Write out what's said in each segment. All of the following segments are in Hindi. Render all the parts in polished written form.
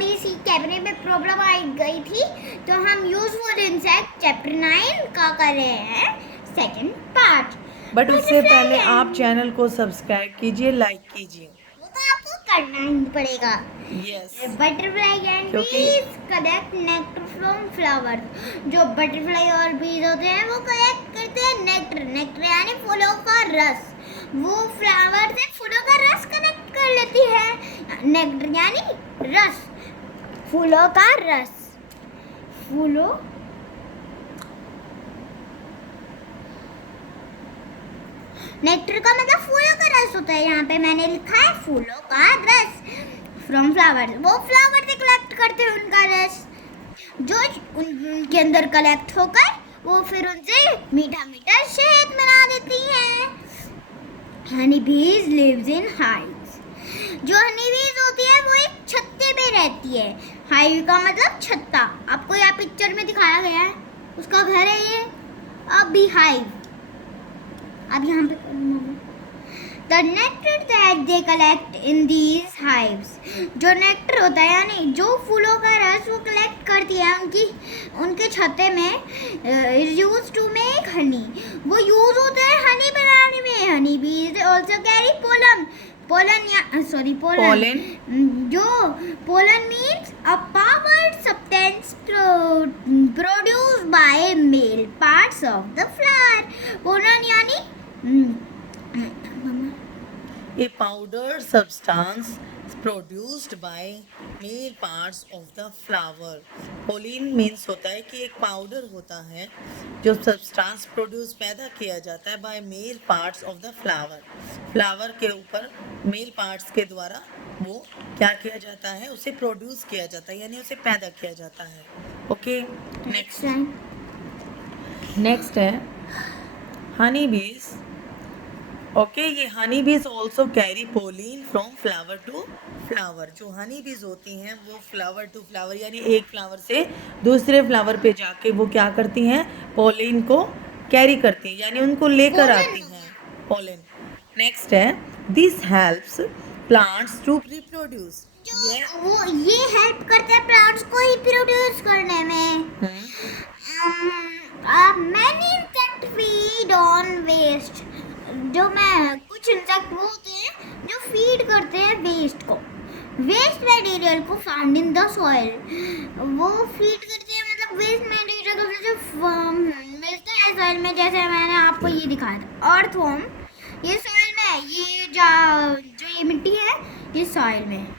थोड़ी सी कैमरे में प्रॉब्लम आ गई थी, तो हम यूजफुल इंसेक्ट चैप्टर 9 का कर रहे हैं सेकंड पार्ट। बट उससे पहले आप चैनल को सब्सक्राइब कीजिए, लाइक कीजिए। वो तो आपको करना ही पड़ेगा। यस, बटरफ्लाई एंड क्योंकि बीज कलेक्ट नेक्टर फ्रॉम फ्लावर्स। जो बटरफ्लाई और बीज होते हैं वो कलेक्ट करते हैं नेक्टर। नेक्टर यानी फूलों का रस। वो फ्लावर से फूलों का रस कलेक्ट कर लेती है। नेक्टर यानी रस, फूलों का रस। फूलों नेक्टर का मतलब फूलों का रस होता है। यहाँ पे मैंने लिखा है फूलों का रस फ्रॉम फ्लावर्स। वो फ्लावर से कलेक्ट करते हैं उनका रस, जो उनके अंदर कलेक्ट होकर वो फिर उनसे मीठा मीठा शहद बना देती हैं। हनी बीज लिव्स इन हाइव्स। जो हनी बीज होती है वो एक छत्ते पे रहती है। हाइव का मतलब छत्ता। आपको यहाँ पिक्चर में दिखाया गया है, उसका घर है ये। अब भी हाइव। अब यहाँ पे The nectar that they collect in these hives. जो नेक्टर होता है यानी जो फूलों का रस वो कलेक्ट करती है उनके छत्ते में, यूज टू मेक हनी। वो यूज होता है हनी बनाने में। Honey bees also carry pollen. Pollen जो pollen means a powdered substance produced by male parts of the flower. Pollen यानी a powdered substance produced by male parts of the flower. Pollen means होता है कि एक पाउडर होता है जो सब्सटेंस प्रोड्यूस पैदा किया जाता है by male parts of the flower. Flower के ऊपर मेल पार्ट्स के द्वारा वो क्या किया जाता है, उसे प्रोड्यूस किया जाता है यानी उसे पैदा किया जाता है। ओके, नेक्स्ट है हनी बीज। ओके, ये honey bees also carry pollen from flower to flower. जो हनी बीज होती हैं वो फ्लावर टू फ्लावर यानी एक फ्लावर से दूसरे फ्लावर पे जाके वो क्या करती हैं, पोलिन को कैरी करती हैं यानी उनको लेकर आती हैं पोलिन। नेक्स्ट है this helps plants to reproduce. ये हेल्प करते हैं प्लांट्स को ही प्रोड्यूस करने में। Many insect feed on waste. कुछ इंसेक्ट वो होते हैं जो फीड करते हैं वेस्ट को, वेस्ट मटेरियल को फाउंड इन द सॉइल। वो फीड करते हैं मतलब वेस्ट मटेरियल को जो मिलता है सॉइल में। जैसे मैंने आपको ये दिखाया था अर्थवॉर्म, ये सॉइल में है। ये जो ये मिट्टी है ये सॉइल में है।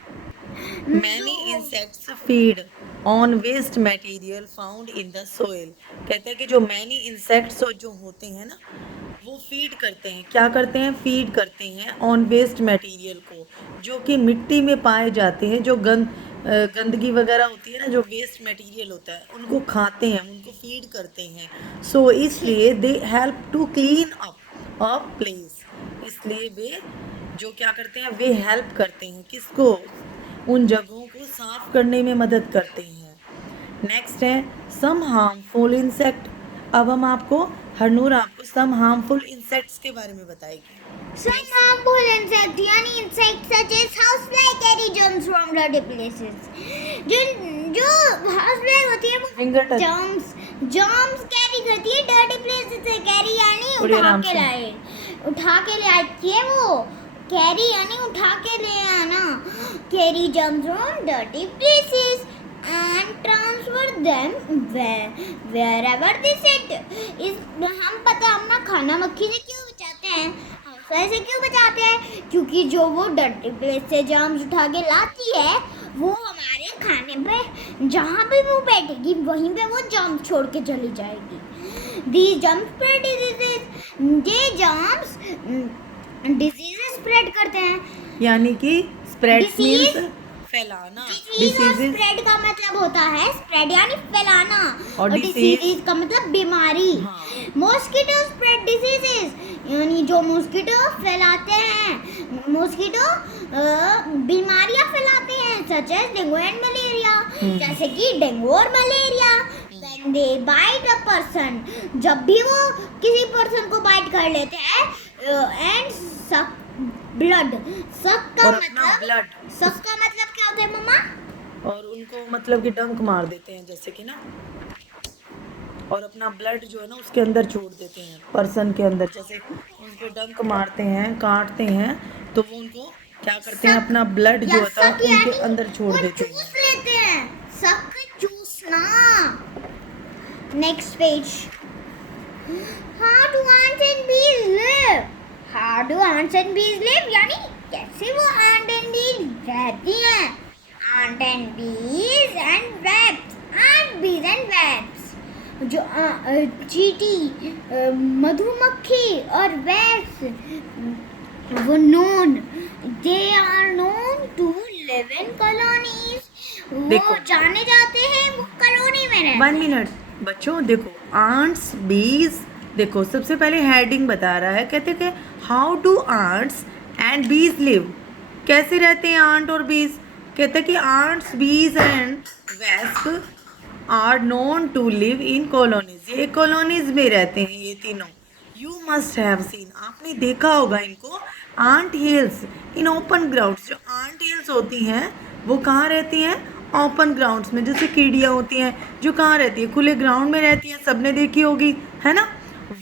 Many insects feed on waste material found in the soil. कहते हैं कि जो many insects जो होते हैं ना वो फीड करते हैं, क्या करते हैं, फीड करते हैं ऑन वेस्ट मटेरियल को, जो कि मिट्टी में पाए जाते हैं। जो गंदगी वगैरह होती है ना, जो वेस्ट मटेरियल होता है उनको खाते हैं, उनको फीड करते हैं। सो इसलिए they help to clean up a place. इसलिए वे जो क्या करते हैं, वे हेल्प करते हैं किसको, उन जगहों को साफ करने में मदद करते हैं। नेक्स्ट है सम हार्मफुल इंसेक्ट। अब हम आपको हरनूर आपको सम हार्मफुल इंसेक्ट्स के बारे में बताएगी। Some harmful insects यानी insects such as housefly carry germs from dirty places. जो housefly होती है वो germs carry करती है dirty places से। carry यानी उठा के ले आती है वो। carry यानी उठा के ले आना। carry germs from dirty places and transfer them wherever they sit. हम अपना खाना मक्खी से क्यों बचाते हैं, ऐसे क्यों बचाते हैं, क्योंकि जो वो डर्टी प्लेस से जर्म्स उठा के लाती है वो हमारे खाने पे जहाँ पे वो बैठेगी वहीं पे वो जर्म्स छोड़ के चली जाएगी। These germs spread diseases. ये जर्म्स डिजीजेस स्प्रेड करते हैं यानी कि स्प्रेड मींस फैलाना। डिसीज स्प्रेड का मतलब होता है, स्प्रेड यानी फैलाना, और डिसीज का मतलब बीमारी। मॉस्किटो स्प्रेड डिसीजेस यानी जो मॉस्किटो फैलाते हैं, मॉस्किटो बीमारियां फैलाते हैं such as dengue and malaria. जैसे कि डेंगू और malaria. When they bite a person, जब भी वो किसी पर्सन को बाइट कर लेते हैं, एंड सक ब्लड। सक का मतलब क्या होता है मम्मा? और उनको मतलब कि डंक मार देते हैं जैसे कि ना, और अपना ब्लड जो है ना उसके अंदर छोड़ देते हैं पर्सन के अंदर, जैसे उनको डंक मारते हैं, काटते हैं, तो वो उनको क्या करते हैं, सक अपना ब्लड जो या होता है सक उनके यानी अंदर छोड़ वो देते हैं। चूस लेते हैं, सक चूसना। Next page. How do ants and bees live? How do ants and bees live? यानी कैसे वो ant and bees रहती हैं? Ant and bees and wasps. Ant, bees and wasps. जो चींटी, मधुमक्खी और wasps, वो they are known to live in colonies. वो देखो। जाने जाते हैं, वो कॉलोनी में रहते 1 हैं। मिनट बच्चों, देखो आंट्स बीज, देखो सबसे पहले हेडिंग बता रहा है, कहते कि हाउ डू आंट्स एंड बीज लिव, कैसे रहते हैं आंट और बीज। कहते कि ants bees and wasp are known to live in colonies, ये कॉलोनीज में रहते हैं ये तीनों। यू मस्ट हैव सीन, आपने देखा होगा इनको, ant hills in open grounds, जो आंट हिल्स होती हैं वो कहाँ रहती हैं, ओपन ग्राउंड्स में। जैसे कीड़ियाँ होती हैं जो कहाँ रहती है, खुले ग्राउंड में रहती हैं, सबने देखी होगी है ना।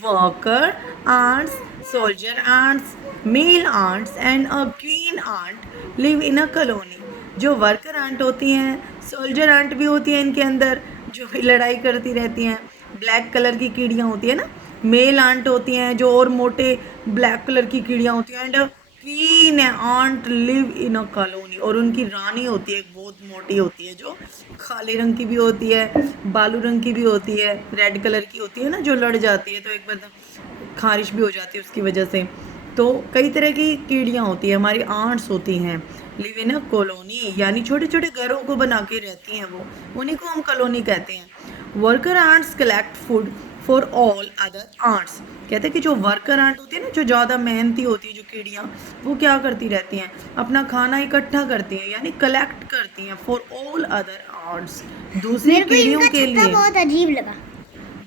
Worker ants, soldier ants, male ants and a queen ant live in a colony. जो वर्कर आंट होती हैं, सोल्जर आंट भी होती हैं इनके अंदर, जो भी लड़ाई करती रहती हैं, ब्लैक कलर की कीड़ियाँ होती है ना। मेल आंट होती हैं जो और मोटे ब्लैक कलर की कीड़ियाँ होती हैं, and queen ant live in a colony, और उनकी रानी होती है, बहुत मोटी होती है, जो काले रंग की भी होती है, बालू रंग की भी होती है, रेड कलर की होती है ना, जो लड़ जाती है तो एक बार खारिश भी हो जाती है उसकी वजह से। तो कई तरह की कीड़ियाँ होती हैं, हमारी आंट्स होती हैं, लिव इन अ कॉलोनी, यानी छोटे छोटे घरों को बना के रहती हैं वो, उन्हीं को हम कॉलोनी कहते हैं। Worker ants collect food for all other ants, कहते हैं कि जो वर्कर आंट होती है ना, जो ज़्यादा मेहनती होती है, जो कीड़ियाँ, वो क्या करती रहती हैं, अपना खाना इकट्ठा करती हैं, यानी कलेक्ट करती हैं फॉर ऑल अदर आंट्स, दूसरी मेरे को कीड़ियों इनका के छत्ता लिए। बहुत अजीब लगा।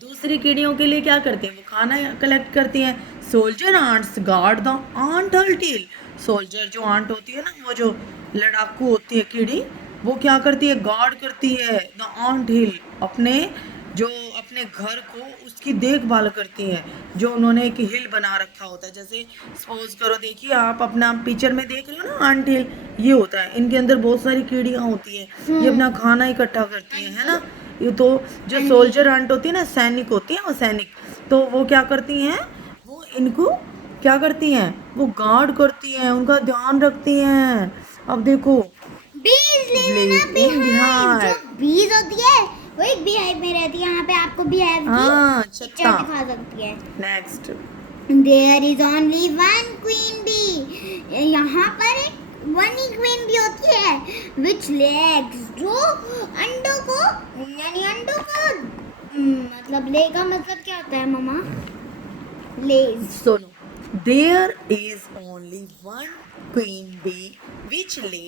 दूसरी कीड़ियों के लिए क्या करते हैं, वो खाना कलेक्ट करती हैं। Soldier ants guard the ant tail, soldier जो आंट होती है ना, वो जो लड़ाकू होती है कीड़ी, वो क्या करती है, गार्ड करती है द आंट हिल, अपने जो अपने घर को उसकी देखभाल करती हैं, जो उन्होंने एक हिल बना रखा होता है। जैसे सपोज करो, देखिए आप अपना पिक्चर में देख रहे हो ना, आंट हिल ये होता है, इनके अंदर बहुत सारी कीड़ियाँ होती हैं, ये अपना खाना इकट्ठा करती हैं, है ना। ये तो जो सोल्जर आंट होती है ना, सैनिक होती है, वो सैनिक, तो वो क्या करती हैं, वो इनको क्या करती हैं, वो गार्ड करती हैं, उनका ध्यान रखती हैं। अब देखो, बीज live in a live in beehive, जो बिहार, बीज होती है वो एक बीहाइव में रहती है। यहाँ पे आपको बीहाइव हाँ की पिक्चर छत्ता। दिखा सकती है। Next, there is only one queen bee, यहाँ पर एक वन ही क्वीन बी होती है, विच लेग्स, जो अंडों को, यानी अंडों को, मतलब ले का मतलब क्या होता है मम्मा, लेज। सुनो, there is only one queen bee which lay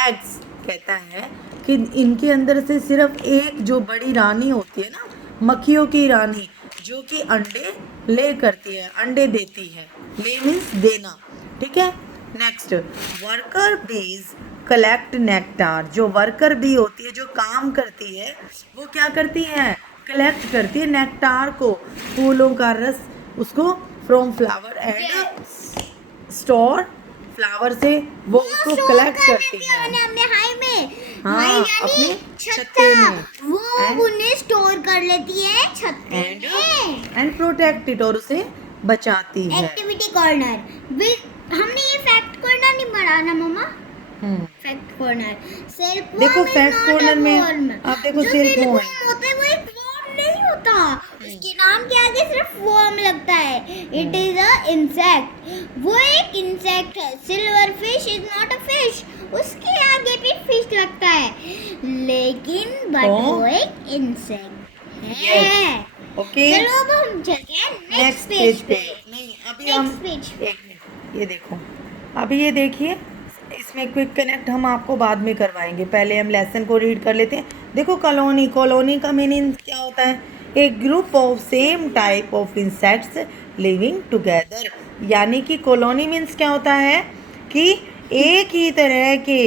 eggs, कहता है कि इनके अंदर से सिर्फ एक जो बड़ी रानी होती है ना, मक्खियों की रानी, जो कि अंडे ले करती है, अंडे देती है, ले मीन्स देना, ठीक है। नेक्स्ट, वर्कर बीज कलेक्ट नेक्टार, जो वर्कर बी होती है, जो काम करती है, वो क्या करती है, कलेक्ट करती है नेक्टार को, फूलों का रस, उसको from flower and store, flower से वो उसको स्टोर कलेक्ट कर करती लेती है है, उन्हें अपने हाई में, हाँ, हाई यानी अपने छत्ता, छत्ते में, वो And- उन्हें स्टोर कर लेती है छत्ते एंड में। एंड प्रोटेक्ट इट, और उसे बचाती है। एक्टिविटी कॉर्नर, हमने ये फैक्ट कॉर्नर नहीं पढ़ा ना मम्मा, फैक्ट कॉर्नर। सिल्क देखो फैक्ट कॉर्नर में आप देखो सिल्क सिल्क वॉर्म होता है वो एक वर्म नहीं होता, उसके नाम के आगे सिर्फ वर्म लगता है। इट इज अ इंसेक्ट, वो एक इंसेक्ट है। Silver fish is not a fish, उसके आगे भी फिश लगता है, लेकिन बट तो? वो एक इंसेक्ट है। Yes. ओके, चलो अब हम चलते हैं नेक्स्ट नेक्स्ट पेज पेज पे। पे। नहीं, अभी हम नेक्स्ट पेज। एक मिनट, ये देखो, अभी ये देखिए, इसमें क्विक कनेक्ट हम आपको बाद में करवाएंगे, पहले हम लेसन को रीड कर लेते हैं। देखो कॉलोनी, कॉलोनी का मीनिंग क्या होता है, a group of same type of insects living together, यानी कि कॉलोनी मीन्स क्या होता है कि एक ही तरह के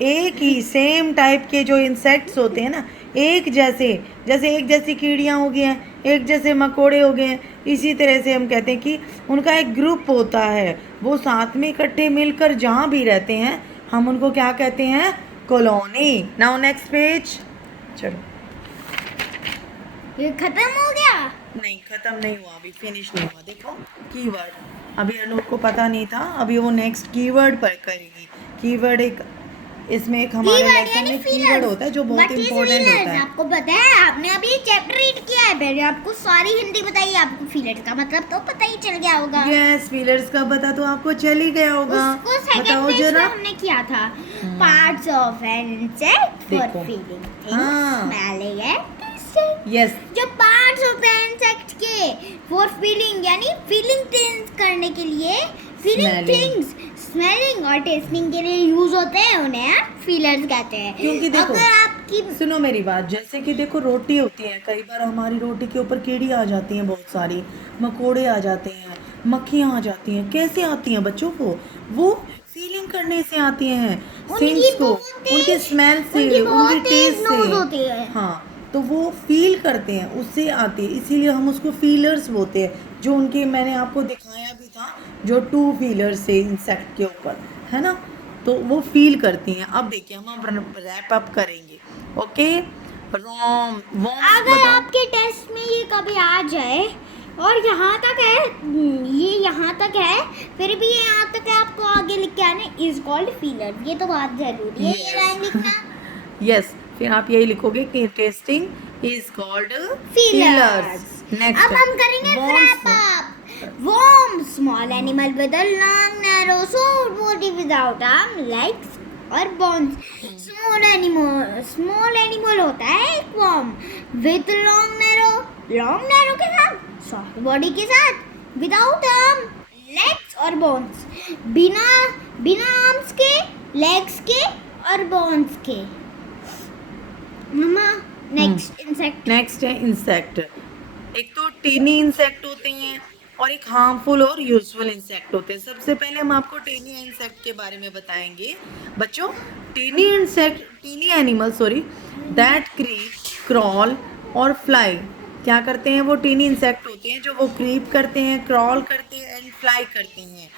एक ही सेम टाइप के जो इंसेक्ट्स होते हैं ना, एक जैसे, जैसे एक जैसी कीड़ियाँ हो गई हैं, एक जैसे मकोड़े हो गए हैं, इसी तरह से हम कहते हैं कि उनका एक ग्रुप होता है, वो साथ में इकट्ठे मिलकर जहाँ भी रहते हैं हम उनको क्या कहते हैं, कॉलोनी। नाउ नेक्स्ट पेज, चलो। ये खत्म हो गया? नहीं खत्म नहीं हुआ, अभी फिनिश नहीं हुआ। देखो कीवर्ड, अभी अनूप को पता नहीं था, अभी वो नेक्स्ट कीवर्ड पर करेगी। कीवर्ड एक, इसमें एक हमारे लेसन में कीवर्ड होता है जो बहुत इंपॉर्टेंट होता है। आपको पता है, आपने अभी चैप्टर रीड किया है, मैंने आपको सारी हिंदी बताई, आपको फीलर्स का मतलब तो पता ही चल गया होगा। यस, फीलर्स का पता तो आपको चल ही गया होगा। उसको सेकंड बताओ पेज में जरा। हमने किया था, parts of an insect for देखो। फीलिंग हाँ। Smelling and testing. यस, जो पार्ट्स होते हैं इंसेक्ट के फॉर फीलिंग, यानी फीलिंग थिंग्स करने के लिए, फीलिंग Smelling। थिंग्स स्मेलिंग और टेस्टिंग के लिए यूज होते हैं, उन्हें फीलर्स कहते हैं। क्योंकि देखो, अगर आपकी सुनो मेरी बात, जैसे कि देखो रोटी होती है, कई बार हमारी रोटी के ऊपर कीड़ी आ जाती हैं, बहुत सारी मकोड़े आ जाते हैं, मक्खियाँ आ जाती हैं। कैसे आती हैं बच्चों को? वो फीलिंग करने से आती हैं, थिंग्स को, उनके स्मेल से, उनके टेस्ट नोज होती से। है। हाँ, तो वो फील करते हैं, उससे आती है, इसीलिए हम उसको फीलर्स बोलते हैं। जो उनके, मैंने आपको दिखाया भी था, जो 2 फीलर्स है इंसेक्ट के ऊपर, है ना, तो वो फील करती हैं। अब देखिए हम अब रैप अप करेंगे, ओके। रोम वॉर्म्स अगर बताओ। आपके टेस्ट में ये कभी आ जाए और यहाँ तक है, ये यहाँ तक है, फिर भी ये यहाँ तक है, आपको आगे लिख के आना इज कॉल्ड फीलर। ये तो बात जरूरी है, ये Yes. लाइन लिखना। यस, फिर आप यही लिखोगे कि testing is called feelers. Next अब हम करेंगे wrap up. Worm, small animal with a long narrow short body without arm, legs और bones. Small animal होता है एक worm with long narrow के साथ, short body के साथ, without arm, legs और bones. बिना arms के, legs के और bones के। मम्मा नेक्स्ट इंसेक्ट। नेक्स्ट है इंसेक्ट। एक तो टेनी इंसेक्ट होते हैं और एक हार्मफुल और यूजफुल इंसेक्ट होते हैं। सबसे पहले हम आपको टेनी इंसेक्ट के बारे में बताएंगे बच्चों। Tiny animal that creep, crawl और फ्लाई। क्या करते हैं? वो टेनी इंसेक्ट होते हैं जो वो क्रीप करते हैं, क्रॉल करते हैं एंड फ्लाई करते हैं।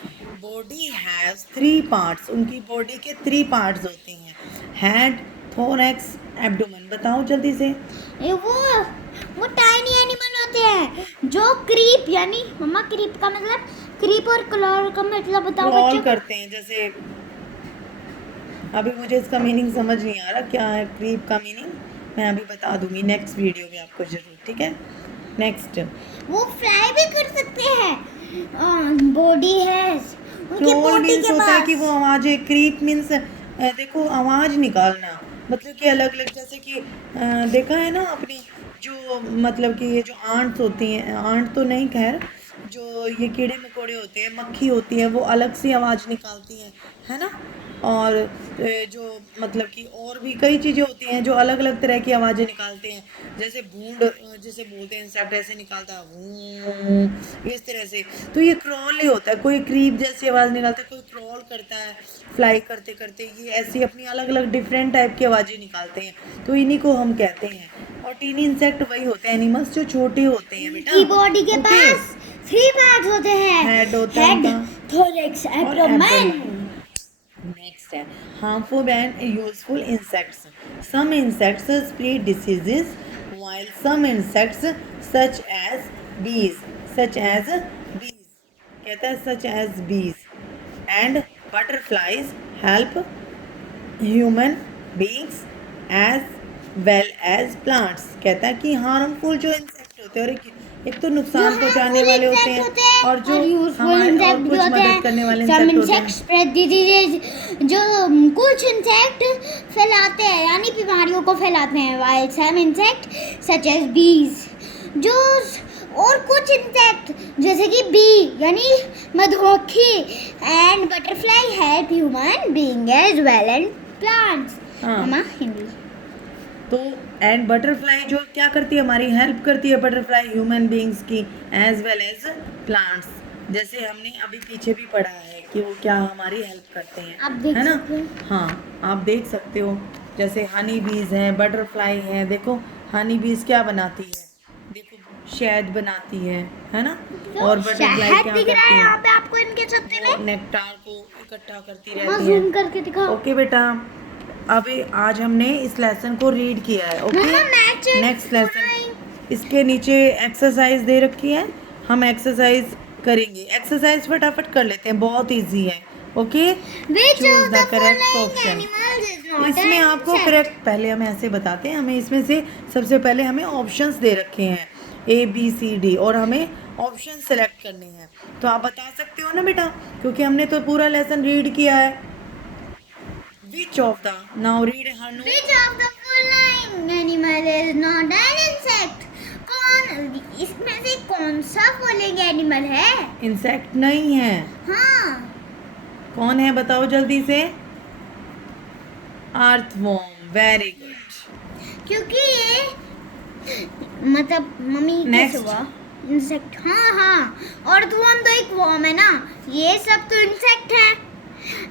बॉडी हैज 3 पार्ट्स, उनकी बॉडी के 3 पार्ट्स होते हैं, हेड, थोरैक्स, एब्डोमेन। बताओ जल्दी से। वो टाइनी एनिमल होते हैं जो क्रीप, यानी मम्मा क्रीप का मतलब, क्रीप और क्लॉल का मतलब बताओ क्रॉल बच्चों। करते हैं। जैसे अभी मुझे इसका मीनिंग समझ नहीं आ रहा क्या है क्रीप का मीनिंग, मैं अभी बता दूंगी नेक्स्ट वीडियो में आपको जरूर, ठीक है। नेक्स्ट, वो फ्लाई भी कर सकते हैं, बॉडी है उनकी क्रॉल बॉडी मीन्स के होता है पास। कि वो आवाज़ें, क्रीप मीन्स देखो आवाज़ निकालना, मतलब कि अलग अलग, जैसे कि देखा है ना आपने, जो मतलब कि ये जो आंट्स होती हैं, आंट तो नहीं खैर, जो ये कीड़े मकोड़े होते हैं, मक्खी होती है, वो अलग सी आवाज़ निकालती हैं, है ना। और जो मतलब कि और भी कई चीज़ें होती हैं जो अलग अलग तरह की आवाज़ें निकालते हैं। जैसे भूंड जिसे बोलते हैं, इंसेक्ट ऐसे निकालता है वूं, इस तरह से। तो ये क्रॉल ही होता है, कोई क्रीप जैसी आवाज़ निकालता है, कोई क्रॉल करता है फ्लाई करते करते, ये ऐसी अपनी अलग अलग डिफरेंट टाइप की आवाज़ें निकालते हैं, तो इन्हीं को हम कहते हैं। और टीनी इंसेक्ट वही होते हैं एनिमल्स जो छोटे होते हैं बेटा। की बॉडी के Okay? पास 3 पार्ट्स होते हैं, हेड होता है हेड, उनका थोरैक्स, और एब्डोमेन। नेक्स्ट है harmful and useful insects. Some insects spread diseases while some insects such as bees कहता है such as bees and butterflies help human beings as well as plants। कहता है कि हार्मफुल जो इंसेक्ट होते हैं और एक तो नुकसान पहुंचाने वाले होते हैं और जो हमारे और कुछ मदद करने वाले इंसेक्ट होते हैं। स्प्रेड डिजीजेज, जो कुछ इंसेक्ट फैलाते हैं यानी बीमारियों को फैलाते हैं, while some insect such as bees, जो और कुछ इंसेक्ट जैसे कि बी यानी मधुमक्खी and butterfly help human being as well and plants. मामा हिंदी। तो एंड बटरफ्लाई जो क्या करती है, हमारी हेल्प करती है बटरफ्लाई ह्यूमन बीइंग्स की एज वेल एज प्लांट्स। जैसे हमने अभी पीछे भी पढ़ा है कि वो क्या हमारी हेल्प करते हैं, आप देख है ना। सकते हैं। हाँ, आप देख सकते हो, जैसे हनी बीज हैं, बटरफ्लाई हैं। देखो हनी बीज क्या बनाती है, देखो शहद बनाती है ना। और बटरफ्लाई शहद क्या दिख रहा करती है है, यहाँ पे आपको इनके छत्ते वो में। नेक्टार को इकट्ठा करती हाँ, रहती जूम है। करके दिखाओ। ओके बेटा, अभी आज हमने इस लेसन को रीड किया है। ओके, मम्मा मैच नेक्स्ट लेसन, इसके नीचे एक्सरसाइज दे रखी है, हम एक्सरसाइज करेंगे। एक्सरसाइज फटाफट कर लेते हैं, बहुत इजी है। Okay, Which choose of the the correct following option. animals is not इसमें an आपको insect? करेक्ट, पहले हमें ऐसे बताते हैं, हमें इसमें से सबसे पहले हमें ऑप्शंस दे रखे हैं ABCD, और हमें ऑप्शन सेलेक्ट करने हैं। तो आप बता सकते हो ना बेटा, क्योंकि हमने तो पूरा लेसन रीड किया है। Which of the, now read Hanu. Which of the following animal is not an insect? कौन इसमें से कौन सा फॉलोइंग एनिमल है? इंसेक्ट नहीं है, हाँ, कौन है बताओ जल्दी से। Earthworm, very good. क्योंकि ये मतलब मम्मी कैसे Next. हुआ इंसेक्ट। हाँ हाँ, और वर्म तो एक वर्म है ना, ये सब तो इंसेक्ट है।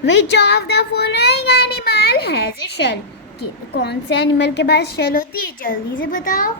Which of the following animal has a shell? कौन से एनिमल के पास शेल होती है, जल्दी से बताओ।